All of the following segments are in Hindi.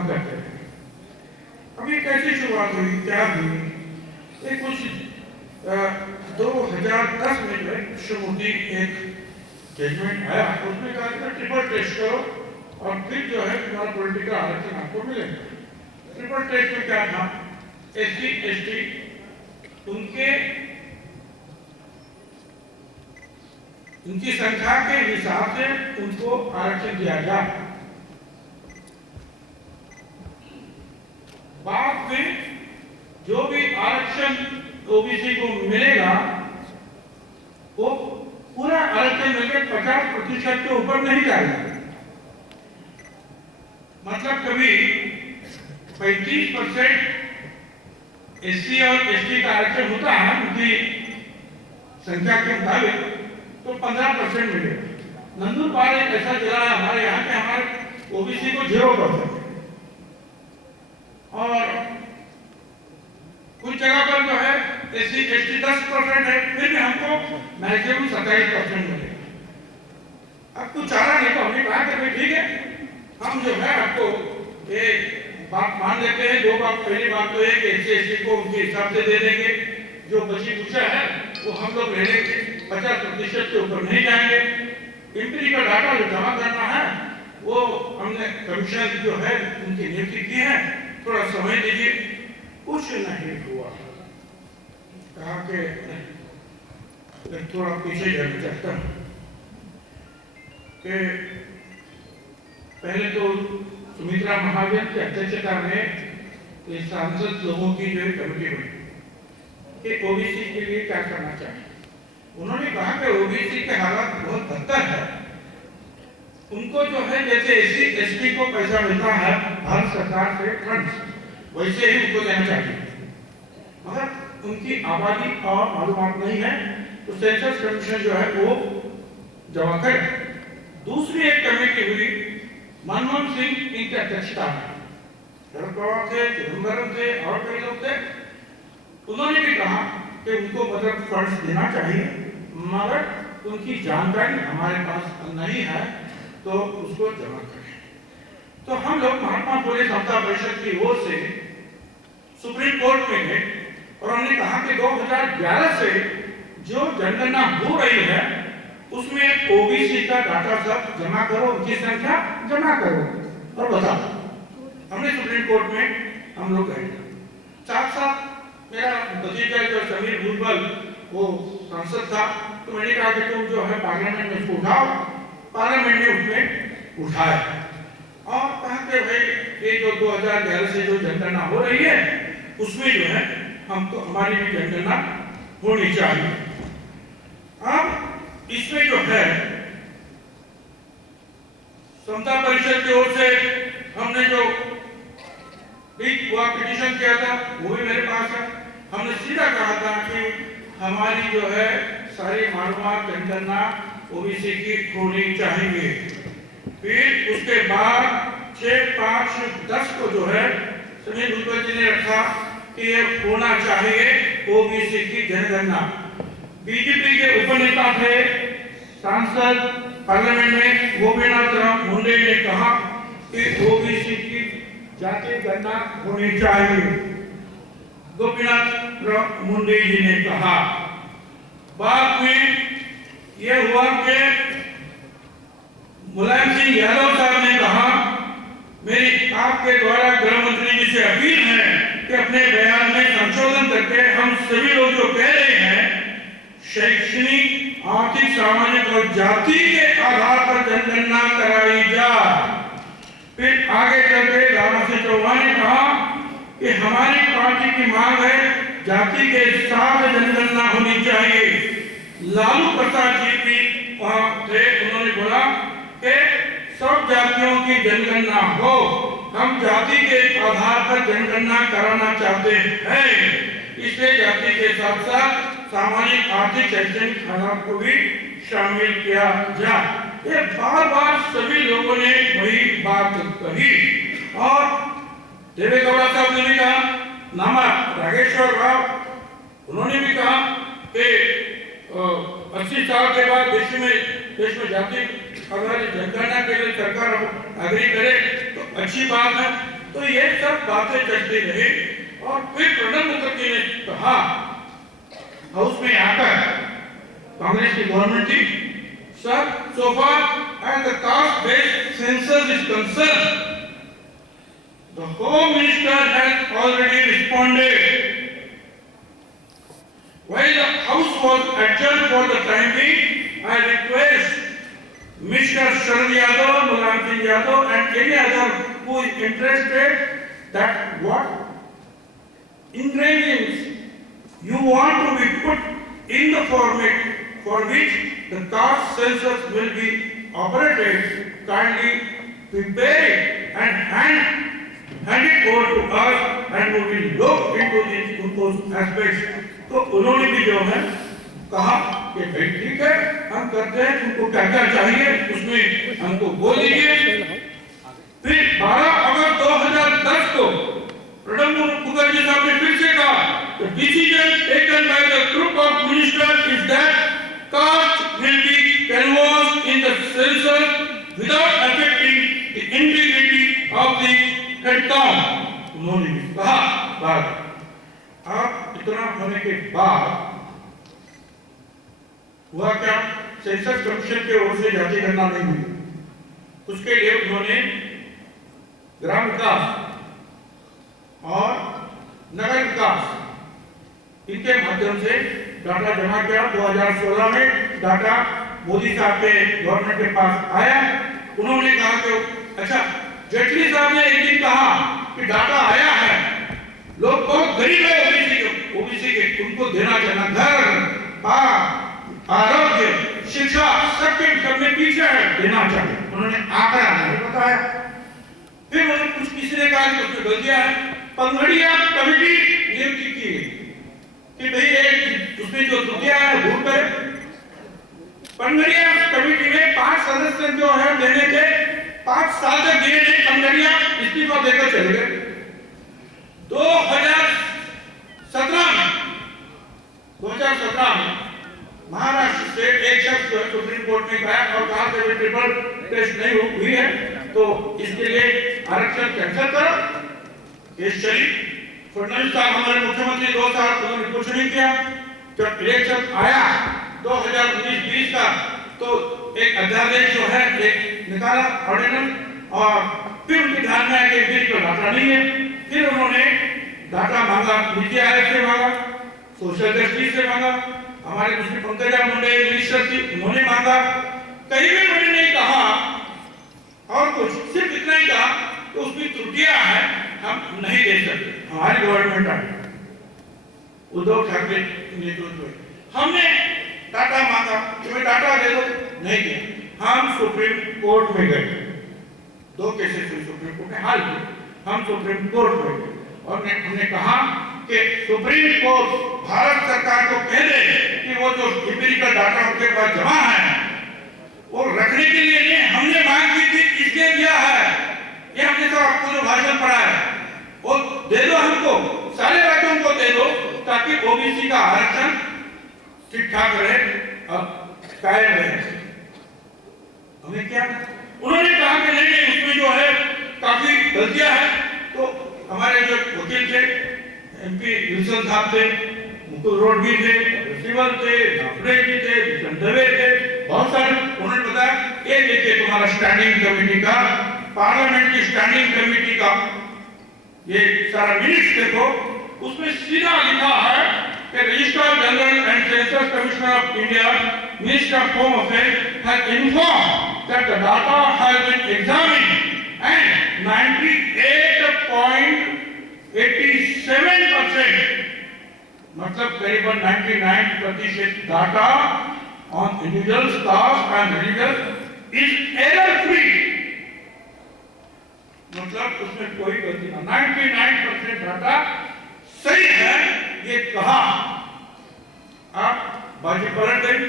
जमा करते रहे। अभी कैसी शुरुआत हुई, क्या हुई, ये कुछ 2010 में जो है श्री मोदी एक जजमेंट आया, उसमें कहा कि ट्रिपल टेस्ट करो और फिर जो है तुम्हारा पॉलिटिकल आरक्षण आपको मिलेगा। ट्रिपल टेस्ट में क्या था, SC ST उनकी संख्या के हिसाब से उनको आरक्षण दिया जाए। बाद में जो भी आरक्षण ओबीसी को मिलेगा वो पूरा आरक्षण मिलकर 50% के ऊपर नहीं जाएगा। मतलब कभी 35% SC और ST का आरक्षण होता है उनकी संख्या के मुताबिक, तो 15% मिलेगा। नंदुरबार एक ऐसा जिला है हमारे यहाँ के, हमारे ओबीसी को 0%, और कुछ जगह पर जो है SC ST 10% है, फिर भी हमको मैक्सिमम 27% मिलेगा। अब कुछ चारा नहीं, तो हमने कहा कि ठीक है, हम जो है आपको एक बात मान लेते हैं। दो बात, पहली बात तो है कि SC ST को उनके हिसाब से दे देंगे, जो बची पूछा है वो हम लोग ले लेंगे, 50% के ऊपर नहीं जाएंगे। एम्पिरिकल डाटा जो जमा करना है वो हमने कमीशन जो है उनकी नियुक्ति की है, थोड़ा समय दीजिए। कुछ नहीं हुआ, कहा कि थोड़ा पीछे जाना चाहता हूँ कि पहले तो सुमित्रा महाजन की अध्यक्षता में सांसद लोगों की जो कमेटी हुई कि ओबीसी के लिए क्या करना चाहिए। उन्होंने कहा कि ओबीसी के हालात बहुत बदतर है, उनको जो है जैसे SC ST को पैसा मिलता है भारत सरकार से फंड, वैसे ही उनको देना चाहिए, मगर उनकी आबादी और मालूमात नहीं है, तो सेंसस कमीशन जो है वो जमा करे। दूसरी एक कमेटी हुई मनमोहन सिंह इनकी अध्यक्षता में, शरद पवार थे, चिदम्बरम थे और कई लोग थे। उन्होंने भी कहा कि उनको मतलब फंड्स देना चाहिए, मगर उनकी जानकारी हमारे पास नहीं है, तो उसको जमा करें। तो हम लोग महात्मा फुले समता परिषद की ओर से सुप्रीम कोर्ट में गए और हमने कहा कि 2011 से जो जनगणना हो रही है उसमें ओबीसी का डाटा सब जमा करो, उनकी संख्या जमा करो और बताओ। हमने सुप्रीम कोर्ट में हम लोग गए, साथ साथ मेरा भतीजा जो समीर भुजबल वो सांसद था, तो मैंने कहा कि तुम जो है पार्लियामेंट में उसको उठाओ। पार्लियामेंट ने उसमें उठाया और कहा कि भाई ये जो 2011 से जो जनगणना हो रही है उसमें जो है हमको हमारी भी जनगणना होनी चाहिए। अब इसमें जो है समता परिषद की ओर से हमने जो पिटीशन किया था वो भी मेरे पास है। हमने सीधा कहा था कि हमारी जो है सारी मालूमात जनगणना ओबीसी की होनी चाहिए। फिर उसके बाद 6, 5, 10 को जो है समीर भुजबल जी ने रखा कि ये होना चाहिए ओबीसी की जनगणना। बीजेपी के उपनेता थे, सांसद पार्लियामेंट में गोपीनाथ राम मुंडे ने कहा कि ओबीसी की जाति गणना होनी चाहिए। गोपीनाथ राम मुंडे जी ने कहा। बाद में यह हुआ कि मुलायम सिंह यादव साहब ने कहा, मेरी आपके द्वारा गृह मंत्री जी से अपील है कि अपने बयान में संशोधन करके हम सभी लोग जो कह रहे हैं शैक्षणिक, आर्थिक, सामाजिक और जाति के आधार पर जनगणना कराई जाए। फिर आगे चलकर दारा सिंह चौहान ने कहा कि हमारी पार्टी की मांग है जाति के साथ जनगणना होनी चाहिए। लालू प्रसाद जी भी वहां थे, उन्होंने बोला कि सब जातियों की जनगणना हो, हम जाति के आधार पर जनगणना कराना चाहते हैं। इससे जाति के साथ साथ सामाजिक, आर्थिक, शैक्षणिक हालात को भी शामिल किया जाए। ये बार बार सभी लोगों ने वही बात कही और देवेगौड़ा साहब ने भी कहा, नामा रागेश्वर राव उन्होंने भी कहा कि 80 साल के बाद देश में जाति अगर जनगणना के लिए सरकार अग्री करे तो अच्छी बात है। तो ये सब बातें चलती रही और फिर प्रणब मुखर्जी ने कहा हाउस में आकर, कांग्रेस की गवर्नमेंट थी, sir so far as the caste based census is concerned, the Home Minister has already responded. While the House was adjourned for the time being, I request Mr. Sharad Yadav, Mulayam Singh Yadav and any other who is interested that what ingredients you want to be put in the format for which the caste census will be operated, kindly prepare it and hand it over to us and we will look into those aspects. तो उन्होंने भी जो है कहा कि भाई ठीक है, हम करते हैं, तुमको क्या क्या चाहिए उसमें हमको बोल दीजिए। फिर 12 अगस्त 2010 को प्रणब मुखर्जी साहब ने फिर से कहा, the decision taken by the group of ministers is that caste will be canvassed in the census without affecting the integrity of the head count. उन्होंने भी कहा बात। अब इतना होने के बाद हुआ क्या, सेंसस कमीशन के ओर से जाति गणना नहीं हुई। उसके लिए उन्होंने ग्राम विकास और नगर विकास इनके माध्यम से डाटा जमा किया। 2016 में डाटा मोदी साहब के गवर्नमेंट के पास आया। उन्होंने कहा कि अच्छा, जेटली साहब ने एक दिन कहा कि डाटा आया है, लोग बहुत गरीब है ओबीसी के, उनको देना चाहिए, घर आरोग्य शिक्षा सबके पीछे है, देना चाहिए। उन्होंने आंकड़ा नहीं बताया। फिर उन्होंने कुछ किसी ने कहा कि उसमें गलतियां है। पंगड़िया कमेटी नियुक्त की कि भाई उसमें जो त्रुटियां है दूर करें। पंगड़िया कमेटी में 5 सदस्य जो है देने थे, 5 साल तक दिए नहीं, पंगड़िया इस्तीफा देकर चले गए। 2017 में महाराष्ट्र से एक शख्स सुप्रीम कोर्ट में गया और कहा कि ट्रिपल टेस्ट नहीं हुई है तो इसके लिए आरक्षण कैंसिल करो। केस चली। फडणवीस साहब हमारे मुख्यमंत्री 2 साल उन्होंने कुछ नहीं किया। जब इलेक्शन आया 2019-20 का तो एक अध्यादेश जो है एक निकाला ऑर्डिनेंस, और फिर उनके ध्यान में आया कि बिल का डाटा नहीं है। फिर उन्होंने डाटा मांगा, नीति आयोग से मांगा, सोशल जस्टिस से मांगा, हमारे दूसरी पंकजा मुंडे मिनिस्टर थी उन्होंने मांगा। कहीं भी उन्होंने नहीं कहा और कुछ, सिर्फ इतना ही कहा तो उसमें त्रुटियां हैं, हम नहीं दे सकते। हमारी गवर्नमेंट आई उद्धव ठाकरे नेतृत्व में, हमने डाटा मांगा, तुम्हें डाटा दे दो, नहीं दिया। हम सुप्रीम कोर्ट में गए, 2 केसेस सुप्रीम कोर्ट ने हाल किए। हम सुप्रीम कोर्ट में गए और हमने कहा कि सुप्रीम कोर्ट भारत सरकार को कह दे कि वो जो एम्पिरिकल डाटा उनके पास जमा है वो रखने के लिए नहीं, हमने मांग की थी इसलिए दिया है। ये हमने तो आपको जो भाषण पढ़ा है वो दे दो, हमको सारे राज्यों को दे दो ताकि ओबीसी का आरक्षण ठीक ठाक रहे और कायम रहे। हमें क्या, उन्होंने कहा कि नहीं उसमें जो है काफी गलतियां हैं। तो हमारे जो वकील थे एमपी विल्सन साहब थे, मुकुल रोडवी थे, सिवल थे, नाफड़े थे, चंदवे थे, बहुत सारे। उन्होंने बताया ये देखिए तुम्हारा स्टैंडिंग कमेटी का, पार्लियामेंट की स्टैंडिंग कमेटी का ये सारा मिनट्स देखो, उसमें सीधा लिखा है कि registrar general and census commissioner of India minister of home affairs has informed that the data has been examined and 98.87%, मतलब करीबन 99% data on individuals, caste and religion is error free, मतलब उसमें कोई गलती ना, 99% डाटा सही है ये कहा। आप बाजी पलट गई,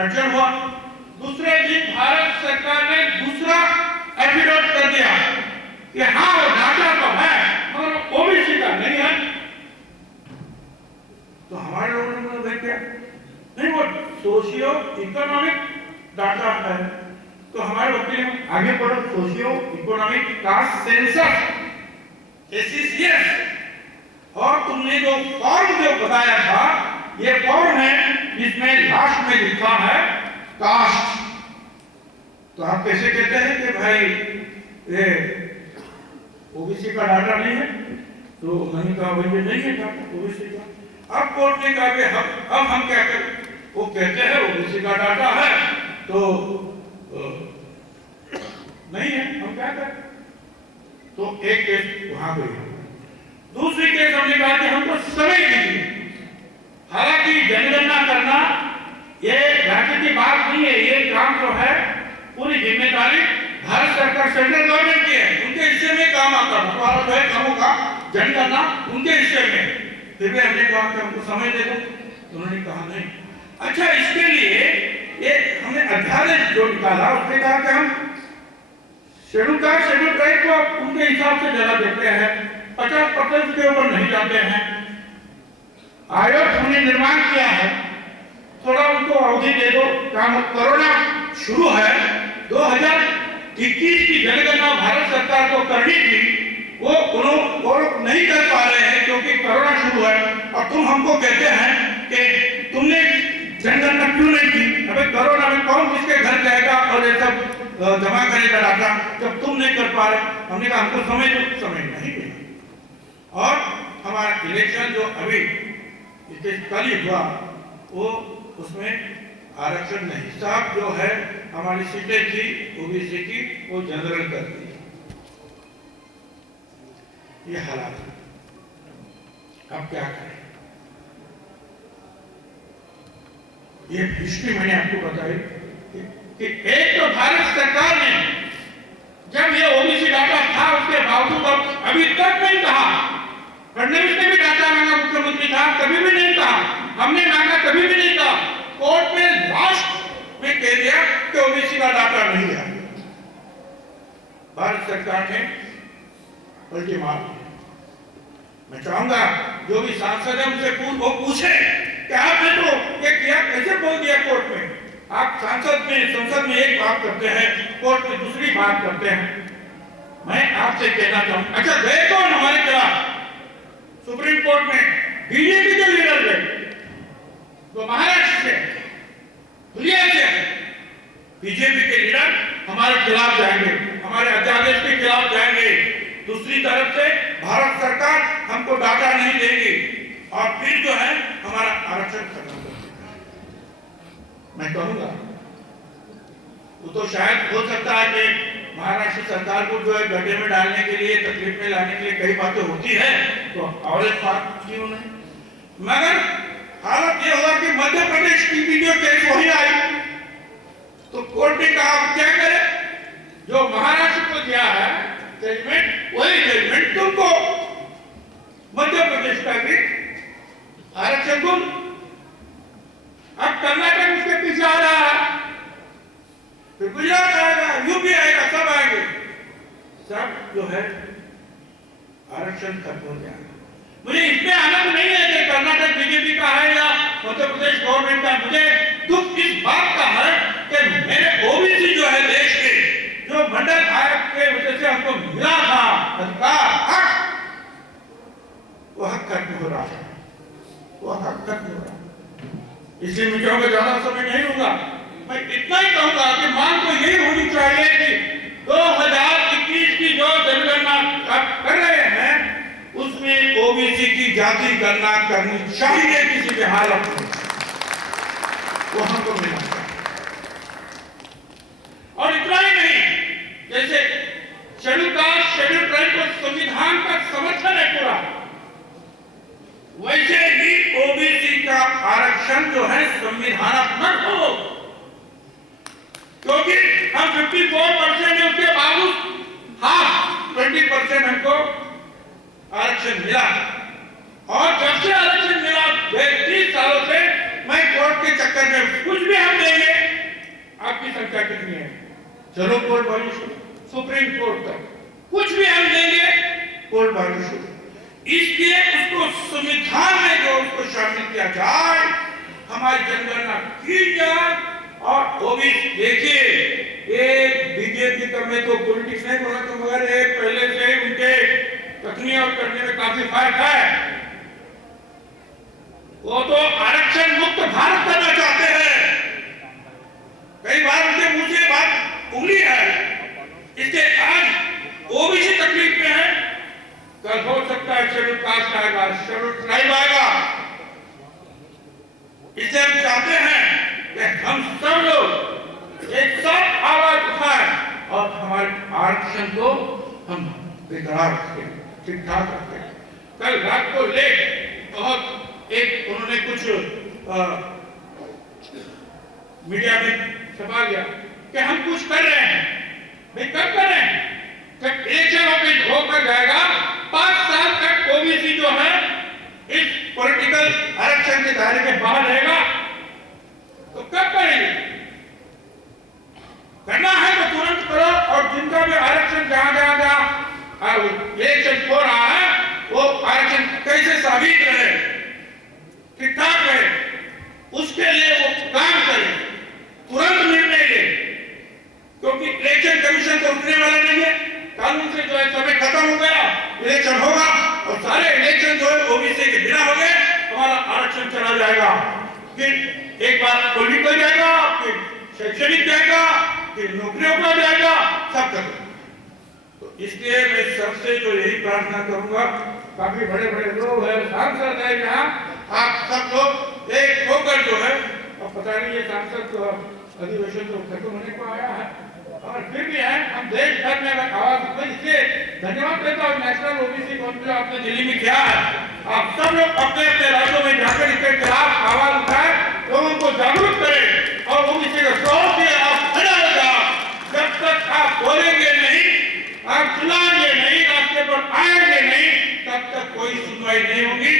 अड़चन हुआ। दूसरे दिन भारत सरकार ने दूसरा एफिडेविट कर दिया कि हाँ वो डाटा तो है मगर ओबीसी का नहीं है। तो हमारे लोगों ने बोला भाई क्या नहीं, वो सोशियो इकोनॉमिक डाटा है। तो हमारे वकील आगे बढ़ो, socio economic caste census SCCS, और तुमने जो फॉर्म जो बताया था ये फॉर्म है जिसमें लास्ट में लिखा है कास्ट। तो आप कैसे कहते हैं कि भाई ये ओबीसी का डाटा नहीं है? तो मैंने कहा भाई ये नहीं है डाटा ओबीसी का। अब कोर्ट ने कहा कि अब हम क्या करें? वो कहते हैं ओबीसी का डाटा है तो नहीं है, हम क्या करें? तो एक केस वहां गई। दूसरी केस हमने कहा कि हमको समय दीजिए। हालांकि जनगणना करना ये राज्य की बात नहीं है, ये काम जो है पूरी जिम्मेदारी भारत सरकार सेंट्रल गवर्नमेंट की है, उनके हिस्से में काम आता है। हमारा जो है कामों का जनगणना उनके हिस्से में। फिर भी हमने कहा कि हमको समय दे दो, उन्होंने कहा नहीं। अच्छा, इसके लिए ये हमने अध्यादेश जो निकाला उसने कहा कि हम शेड्यूल कास्ट शेड्यूल ट्राइब को उनके हिसाब से जगह देते हैं, 50% के ऊपर नहीं जाते हैं। आयोग हमने निर्माण किया है, थोड़ा उनको अवधि दे दो। काम कोरोना शुरू है, 2021 की जनगणना भारत सरकार को करनी थी, वो नहीं कर पा रहे हैं क्योंकि कोरोना शुरू है। और तुम हमको कहते हैं कि तुमने जनगणना क्यों नहीं की? अबे कोरोना में कौन किसके घर जाएगा और ये सब जमा करेगा डाटा जब तुम नहीं कर पा रहे? हमने कहा हमको समय दो, समय नहीं मिला। और हमारा इलेक्शन जो अभी कल ही हुआ वो उसमें आरक्षण नहीं, हिसाब जो है हमारी सीटें थी ओबीसी की वो जनरल कर दी। ये हालात है, अब क्या करें? ये हिस्ट्री मैंने आपको बताई कि एक तो भारत सरकार ने जब ये ओबीसी डाटा था उसके बावजूद अभी तक नहीं कहा। फडणवीस ने भी डाटा मांगा, मुख्यमंत्री था, कभी भी नहीं कहा। हमने मांगा, कभी भी नहीं कहा। कोर्ट में लास्ट में कह दिया कि ओबीसी का डाटा नहीं है। भारत सरकार ने पलटी मार दी। मैं चाहूंगा जो भी सांसद है उनसे वो पूछे कि आपने तो ये किया, कैसे बोल दिया कोर्ट में? आप संसद में एक बात करते हैं, कोर्ट में दूसरी बात करते हैं। मैं आपसे कहना चाहूंगा, अच्छा गए कौन हमारे खिलाफ सुप्रीम कोर्ट में? बीजेपी के लीडर गए, तो महाराष्ट्र से दुनिया से बीजेपी के लीडर हमारे खिलाफ जाएंगे, हमारे अध्यादेश के खिलाफ जाएंगे। दूसरी तरफ से भारत सरकार हमको डाटा नहीं देगी और फिर जो है हमारा आरक्षण खत्म कर देगा। मैं कहूंगा वो तो शायद हो सकता है कि महाराष्ट्र सरकार को जो है गड्ढे में डालने के लिए, तकलीफ में लाने के लिए कई बातें होती है, तो और एक बात की उन्होंने, मगर हालत ये हुआ कि मध्य प्रदेश की वीडियो केस वही आई तो कोर्ट ने कहा क्या करे? जो महाराष्ट्र को दिया है जजमेंट, वही जजमेंट तुमको मध्य प्रदेश का भी आरक्षण दो। अब कर्नाटक उसके पीछे आ रहा है, फिर गुजरात आएगा, यूपी आएगा, सब आएंगे, सब जो है आरक्षण खत्म हो जाएगा। मुझे इसमें आनंद नहीं है कि कर्नाटक बीजेपी का है या मध्य प्रदेश गवर्नमेंट का। मुझे दुख इस बात का है कि मेरे ओबीसी जो है देश के, जो मंडल आयोग के वजह से हमको मिला था अधिकार, हक, वो हक खत्म हो रहा है, वो हक खत्म हो रहा है। इसलिए मैं चाहूंगा ज्यादा समय नहीं होगा, मैं इतना ही कहूंगा कि मांग तो यही होनी चाहिए कि 2021 की जो जनगणना आप कर रहे हैं उसमें ओबीसी की जाति गणना करनी चाहिए किसी भी हालत में, वो हमको मिलना चाहिए। और इतना ही नहीं, जैसे शेड्यूल कास्ट शेड्यूल ट्राइब को संविधान का समर्थन है पूरा, वैसे ही ओबीसी का आरक्षण जो है संविधानात्मक हो, क्योंकि हम 54% है, उसके बावजूद हाफ 20% हमको आरक्षण मिला। और जब से आरक्षण मिला 30 सालों से मैं कोर्ट के चक्कर में कुछ भी हम देंगे, आपकी संख्या कितनी है, चलो कोर्ट बाजू सुप्रीम कोर्ट तक कुछ भी हम देंगे, कोर्ट बाजू शुरू। इसलिए उसको संविधान में जो उसको शामिल किया जाए, हमारी जनगणना की जाए। और ओबीसी देखिए ये बीजेपी का मैं तो पॉलिटिक्स नहीं बोला तो मगर ये पहले से उनके कथनी और करने में काफी फर्क है। वो तो आरक्षण मुक्त भारत करना चाहते हैं। कई बार उनके मुंह से बात उंगली है। इसके आज ओबीसी तकलीफ में है, कल हो सकता है शेड्यूल कास्ट आएगा, शेड्यूल ट्राइब आएगा। इसे हम चाहते हैं कि हम सब लोग एक साथ आवाज उठाएं और हमारे आरक्षण को हम बेकरार रखें, ठीक ठाक रखें। कल रात को लेट बहुत एक उन्होंने कुछ मीडिया में छपा दिया कि हम कुछ कर रहे हैं। नहीं, कब कर रहे हैं? जब इलेक्शन होकर जाएगा, 5 साल तक ओबीसी जो है इस पॉलिटिकल आरक्षण के दायरे के बाहर रहेगा, तो कब करेंगे? करना है तो तुरंत करो। और जिनका भी आरक्षण जहां इलेक्शन हो रहा है, वो आरक्षण कैसे साबित रहे, ठीक ठाक रहे, उसके लिए वो काम करे, तुरंत निर्णय ले। क्योंकि इलेक्शन कमीशन तो रुकने वाला नहीं है। कानून से जो है समय खत्म हो गया, इलेक्शन होगा और सारे इलेक्शन जो है ओबीसी के बिना हो गए, हमारा आरक्षण चला जाएगा। फिर एक बार पॉलिटिकल जाएगा, फिर शैक्षणिक जाएगा, फिर नौकरियों का जाएगा, सब कर। तो इसलिए मैं सबसे जो यही प्रार्थना करूंगा, काफी बड़े बड़े लोग हैं, सांसद है यहाँ, आप सब लोग एक होकर जो है, अब पता नहीं ये सांसद अधिवेशन तो खत्म होने को आया है और फिर भी है, हम देश भर में आवाज इसलिए धन्यवाद देता हूँ नेशनल ओबीसी कांग्रेस आपने दिल्ली में किया है। आप सब लोग अपने अपने राज्यों में जाकर इसके खिलाफ आवाज उठाए, लोगों को जागरूक करें और ओबीसी का शौक से आप खड़ा हो जाओ। जब तक आप बोलेंगे नहीं, आप चिल्लाएंगे नहीं, रास्ते पर आएंगे नहीं, तब तक कोई सुनवाई नहीं होगी।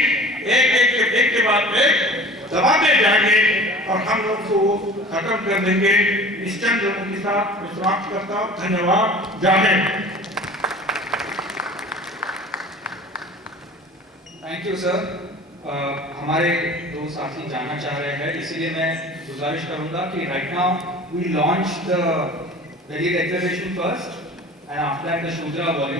एक के बाद एक दबाते जाएंगे और हम लोग को खत्म कर देंगे। इस चंद लोगों के साथ मैं समाप्त करता हूँ। धन्यवाद। जय हिंद। Thank you sir. हमारे दो साथी जाना चाह रहे हैं, इसीलिए मैं गुजारिश करूंगा कि right now we launch the daily declaration first and after that the Shudra volume.